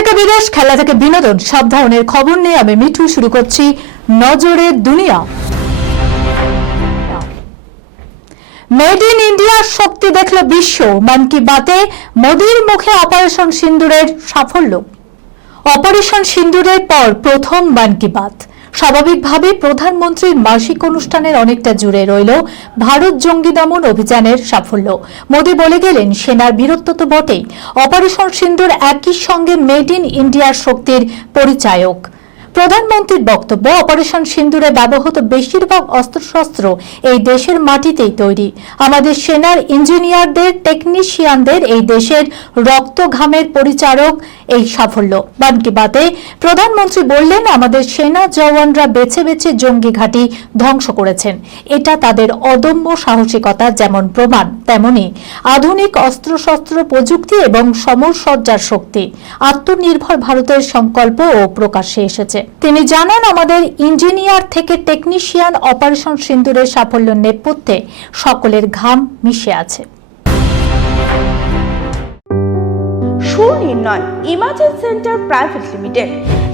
থেকে বিদেশ, খেলা থেকে বিনোদন, সব ধরনের খবর নিয়ে আমি মিঠু শুরু করছি নজরে দুনিয়া। মেড ইন ইন্ডিয়ার শক্তি দেখল বিশ্ব। মন কি বাতে মোদীর মুখে অপারেশন সিন্দুরের সাফল্য। অপারেশন সিন্দুরের পর প্রথম মন কি বাত। স্বাভাবিকভাবে প্রধানমন্ত্রীর মাসিক অনুষ্ঠানের অনেকটা জুড়ে রইল ভারত জঙ্গি দমন অভিযানের সাফল্য। মোদী বলে গেলেন, সেনার বীরত্ব তো বটেই। অপারেশন সিন্ধুর একই সঙ্গে মেড ইন ইন্ডিয়ার শক্তির পরিচায়ক। প্রধানমন্ত্রীর বক্তব্য, অপারেশন সিন্দুরে ব্যবহৃত বেশিরভাগ অস্ত্রশস্ত্র এই দেশের মাটিতেই তৈরি। আমাদের সেনার ইঞ্জিনিয়ারদের, টেকনিশিয়ানদের এই দেশের রক্ত ঘামের পরিচারক এই সাফল্য। মন কি বাতে, প্রধানমন্ত্রী বললেন, আমাদের সেনা জওয়ানরা বেছে বেছে জঙ্গি ঘাঁটি ধ্বংস করেছেন। এটা তাদের অদম্য সাহসিকতা যেমন প্রমাণ, তেমনি আধুনিক অস্ত্রশস্ত্র প্রযুক্তি এবং সমরসজ্জার শক্তি। আত্মনির্ভর ভারতের সংকল্প ও প্রকাশ্যে এসেছে। তিনি জানান, আমাদের ইঞ্জিনিয়ার থেকে টেকনিশিয়ান অপারেশন সিন্দুরের সাফল্য নেপথ্যে সকলের ঘাম মিশে আছে। Sunirnoy imaging centre private limited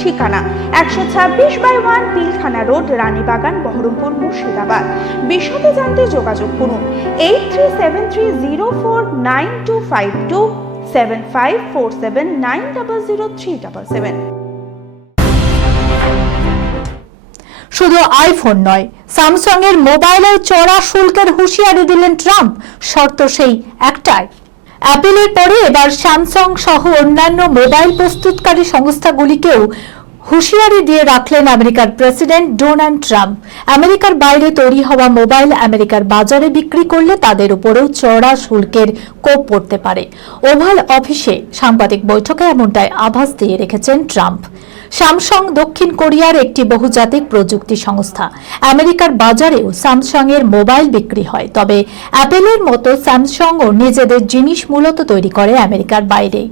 ঠিকানা একশো ছাব্বিশ by one Pilkhana road, Ranibagan, Baharampur, Murshidabad. বিশদে জানতে যোগাযোগ করুন eight three seven three zero four nine two five two seven five four seven nine double zero three double seven. শুধু iPhone নয় Samsung এর মোবাইলের চড়া শুল্কের হুঁশিয়ারি দিলেন ট্রাম্প। শর্ত সেই একটাই অ্যাপেলের পরে এবার স্যামসাং সহ অন্যান্য মোবাইল প্রস্তুতকারী সংস্থাগুলিকেও হুঁশিয়ারি দিয়ে রাখলেন আমেরিকার প্রেসিডেন্ট ডোনাল্ড ট্রাম্প। আমেরিকার বাইরে তৈরি হওয়া মোবাইল আমেরিকার বাজারে বিক্রি করলে তাদের উপরেও চড়া শুল্কের কোপ পড়তে পারে। ওভাল অফিসে সাংবাদিক বৈঠকে এমনটাই আভাস দিয়ে রেখেছেন ট্রাম্প। স্যামসাং দক্ষিণ কোরিয়ার একটি বহুজাতিক প্রযুক্তি সংস্থা। আমেরিকার বাজারেও স্যামসাং এর মোবাইল বিক্রি হয়, তবে অ্যাপেলের মতো স্যামসাংও নিজেদের জিনিস মূলত তৈরি করে আমেরিকার বাইরেই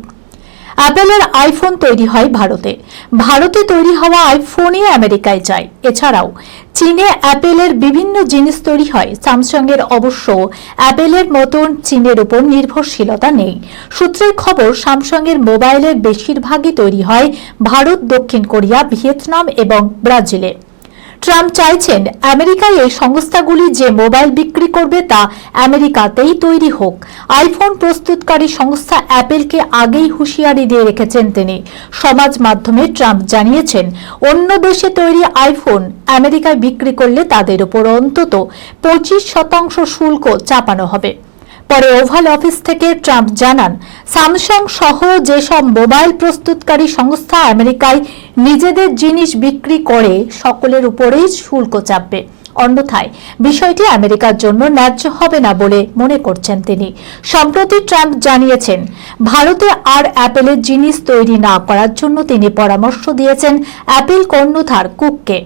অ্যাপেলের আইফোন তৈরি হয় ভারতে। ভারতে তৈরি হওয়া আইফোনই আমেরিকায় যায়। এছাড়াও চীনে অ্যাপেলের বিভিন্ন জিনিস তৈরি হয়। স্যামসাং এর অবশ্য অ্যাপেলের মতন চীনের উপর নির্ভরশীলতা নেই। সূত্রের খবর স্যামসাং এর মোবাইলের বেশিরভাগই তৈরি হয় ভারত, দক্ষিণ কোরিয়া, ভিয়েতনাম এবং ব্রাজিলে। ট্রাম্প চাইছেন আমেরিকায় এই সংস্থাগুলি যে মোবাইল বিক্রি করবে তা আমেরিকাতেই তৈরি হোক। আইফোন প্রস্তুতকারী সংস্থা অ্যাপেলকে আগেই হুঁশিয়ারি দিয়ে রেখেছেন তিনি। সমাজ মাধ্যমে ট্রাম্প জানিয়েছেন, অন্য দেশে তৈরি আইফোন আমেরিকায় বিক্রি করলে তাদের উপর অন্তত পঁচিশ শতাংশ শুল্ক চাপানো হবে। পরে ওভাল অফিস থেকে ট্রাম্প জানান, স্যামসাং সহ যেসব মোবাইল প্রস্তুতকারী সংস্থা আমেরিকায় নিজেদের জিনিস বিক্রি করে সকলের উপরেই শুল্ক চাপবে। অন্যথায় বিষয়টি আমেরিকার জন্য ন্যায্য হবে না বলে মনে করছেন তিনি। সম্প্রতি ট্রাম্প জানিয়েছেন, ভারতে আর অ্যাপেলের জিনিস তৈরি না করার জন্য তিনি পরামর্শ দিয়েছেন অ্যাপেল কর্ণধার কুককে।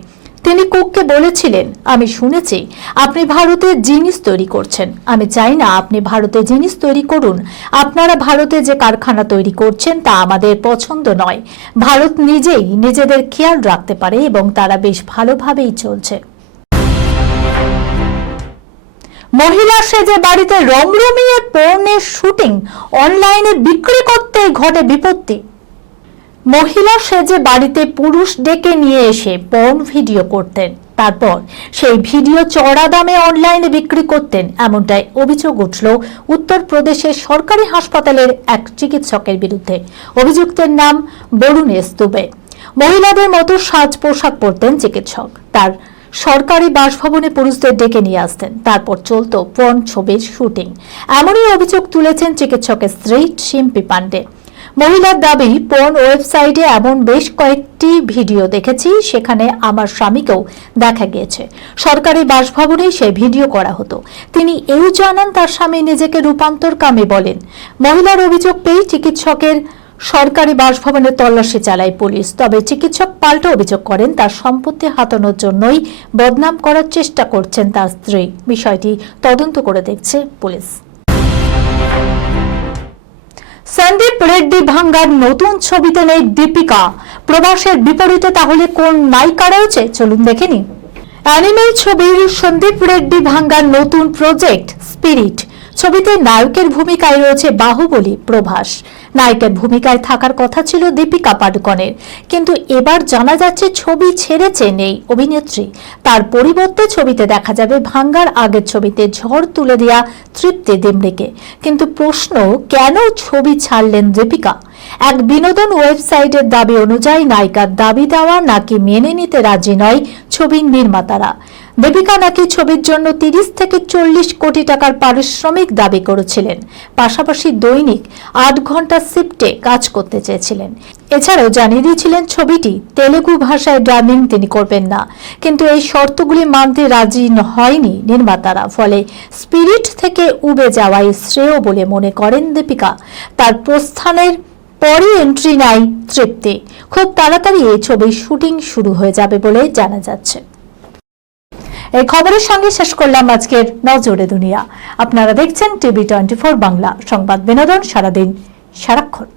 তিনি কুককে বলেছিলেন, আমি শুনেছি আপনি ভারতে জিনিস তৈরি করছেন। আমি চাই না আপনি ভারতে জিনিস তৈরি করুন। আপনারা ভারতে যে কারখানা তৈরি করছেন তা আমাদের পছন্দ নয়। ভারত নিজেই নিজেদের খেয়াল রাখতে পারে এবং তারা বেশ ভালোভাবেই চলছে। মহিলা সেজে বাড়িতে রমরমিয়ে পর্নের শুটিং, অনলাইনে বিক্রি করতে ঘটে বিপত্তি। মহিলা সেজে বাড়িতে পুরুষ ডেকে নিয়ে এসে পর্ন ভিডিও করতেন। তারপর সেই ভিডিও চড়া দামে অনলাইনে বিক্রি করতেন। এমনটাই অভিযোগ উঠল উত্তরপ্রদেশের সরকারি হাসপাতালের এক চিকিৎসকের বিরুদ্ধে। অভিযুক্তের নাম বরুণ এস দুবে মহিলাদের মতো সাজ পোশাক পরতেন চিকিৎসক। তার সরকারি বাসভবনে পুরুষদের ডেকে নিয়ে আসতেন। তারপর চলত পর্ন ছবির শুটিং। এমনই অভিযোগ তুলেছেন চিকিৎসকের স্ত্রী শিম্পি পান্ডে মহিলার দাবি পর্ন ওয়েবসাইটে এমন বেশ কয়েকটি ভিডিও দেখেছি, সেখানে আমার স্বামীকেও দেখা গিয়েছে। সরকারি বাসভবনেই সে ভিডিও করা হতো। তিনি এও জানান, তার স্বামী নিজেকে রূপান্তরকামী বলেন। মহিলার অভিযোগ পেয়ে চিকিৎসকের সরকারি বাসভবনে তল্লাশি চালায় পুলিশ। তবে চিকিৎসক পাল্টা অভিযোগ করেন, তার সম্পত্তি হাতানোর জন্যই বদনাম করার চেষ্টা করছেন তার স্ত্রী। বিষয়টি তদন্ত করে দেখছে পুলিশ। সন্দীপ রেড্ডি ভাঙ্গার নতুন ছবিতে নেই দীপিকা। প্রবাসের বিপরীতে তাহলে কোন নায়িকা রয়েছে? চলুন দেখে নি অ্যানিমেল ছবির সন্দীপ রেড্ডি ভাঙ্গার নতুন প্রজেক্ট স্পিরিট ছবিতে নায়কের ভূমিকায় রয়েছে বাহুবলী, প্রভাস। নায়কের ভূমিকায় থাকার কথা ছিল দীপিকা পাডুকনের। কিন্তু এবার জানা যাচ্ছে ছবি ছেড়েছে নেই অভিনেত্রী। তার পরিবর্তে ছবিতে দেখা যাবে ভাঙ্গার আগের ছবিতে ঝড় তুলে দেয়া তৃপ্তি দেমড়েকে কিন্তু প্রশ্ন, কেন ছবি ছাড়লেন দীপিকা? এক বিনোদন ওয়েবসাইটের দাবি অনুযায়ী নায়িকার দাবি দেওয়া নাকি মেনে নিতে রাজি নয় ছবির নির্মাতারা। দেবিকা নাকি ছবির জন্য তিরিশ থেকে চল্লিশ কোটি টাকার পারিশ্রমিক দাবি করেছিলেন। পাশাপাশি দৈনিক আট ঘণ্টা শিফটে কাজ করতে চেয়েছিলেন। এছাড়াও জানিয়ে দিয়েছিলেন, ছবিটি তেলেগু ভাষায় ডাবিং তিনি করবেন না। কিন্তু এই শর্তগুলি মানতে রাজি হয়নি নির্মাতারা। ফলে স্পিরিট থেকে উবে যাওয়াই শ্রেয় বলে মনে করেন দীপিকা তার প্রস্থানের পরই এন্ট্রি নাই তৃপ্তি। খুব তাড়াতাড়ি এই ছবির শুটিং শুরু হয়ে যাবে বলে জানা যাচ্ছে। এই খবরের সঙ্গে শেষ করলাম আজকের নজরে দুনিয়া। আপনারা দেখছেন টিভি টোয়েন্টি ফোর বাংলা। সংবাদ বিনোদন সারাদিন সারাক্ষণ।